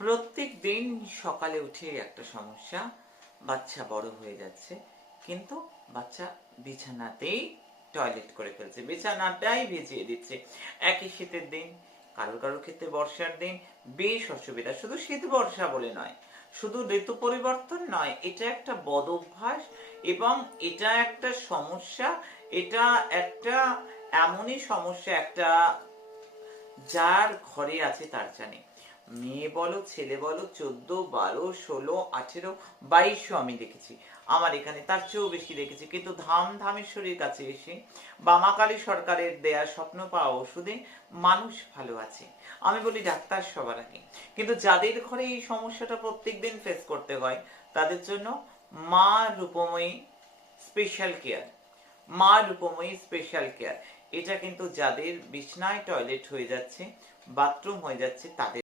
প্রত্যেক দিন সকালে উঠে একটা সমস্যা, বাচ্চা বড় হয়ে যাচ্ছে, কিন্তু বাচ্চা বিছানাতেই টয়লেট করে ফেলছে, বিছানাটাই ভিজিয়ে দিচ্ছে। একই শীতের দিন, কারোর কারোর ক্ষেত্রে বর্ষার দিন, বেশ অসুবিধা। শুধু শীত বর্ষা বলে নয়, শুধু ঋতু পরিবর্তন নয়, এটা একটা বদ অভ্যাস এবং এটা একটা সমস্যা। এটা একটা এমনই সমস্যা, একটা যার ঘরে আছে তার জানে। মেয়ে বলো, ছেলে বলো, 14, 12, 16, 18, 22 আমি দেখেছি আমার এখানে, তার চেয়েও বেশি দেখেছি। কিন্তু ধামেশ্বরীর কাছে এসে বা মা কালী সরকারের দেয়া স্বপ্ন পাওয়া ওষুধে মানুষ ভালো আছে। আমি বলি ডাক্তার সবার আগে, কিন্তু যাদের ঘরে এই সমস্যাটা প্রত্যেক দিন ফেস করতে হয়, তাদের জন্য মা রূপময়ী স্পেশাল কেয়ার, মা রূপময়ী স্পেশাল কেয়ার, এটা কিন্তু যাদের বিছনায় টয়লেট হয়ে যাচ্ছে, বাথরুম হয়ে যাচ্ছে, তাদের